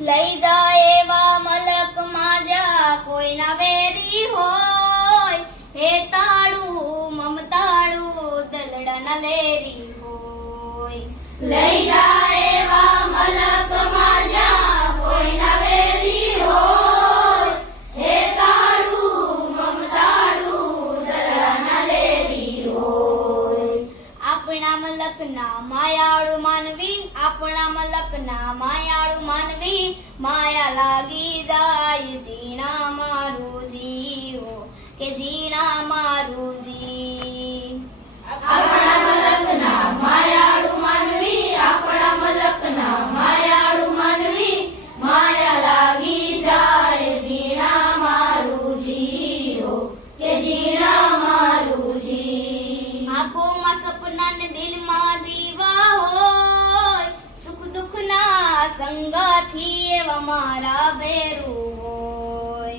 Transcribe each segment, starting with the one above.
લઈ જાય એવા મલક માજા કોઈના વેરી હોય, હેતાળું મમતાળું દલડાના લેરી હોય. લઈ જાય એવા મલક માજા કોઈના વેરી હોય, હેતાળું મમતાળું દલડાના લેરી હોય. આપણા મલકના માયાળુ માનવી, આપણા મલકના માયાળુ માનવી, માયા લાગી જાય જીણા મારું જીવો કે જીણા મારું જી. આપણા મલકના માયાળુ માનવી, આપણા મલકના માયાળુ માનવી, માયા લાગી જાય જીણા મારું જીવો કે જીણા મારું જી. આંખોમાં સપના ને દિલમાં દીવા હોય, સુખ દુઃખના સંગાથી એવા મારા ભેરું હોય.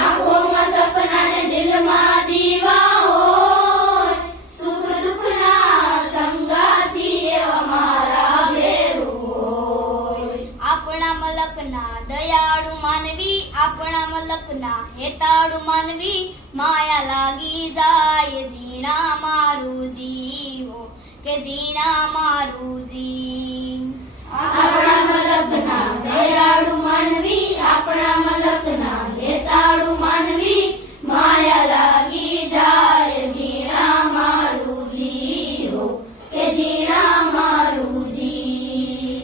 આંખોમાં સપના ને દિલમાં દીવા હોય, સુખ દુઃખના સંગાથી એવા મારા ભેરું હોય. આપણા મલકના દયાળુ માનવી, આપણા મલકના હેતાળુ માનવી, માયા લાગી જાય જીણા મારું જીવો કે જીણા મારું જી. આપણા મલકના દયાળુ માનવી, આપણા મલકના હેતાળુ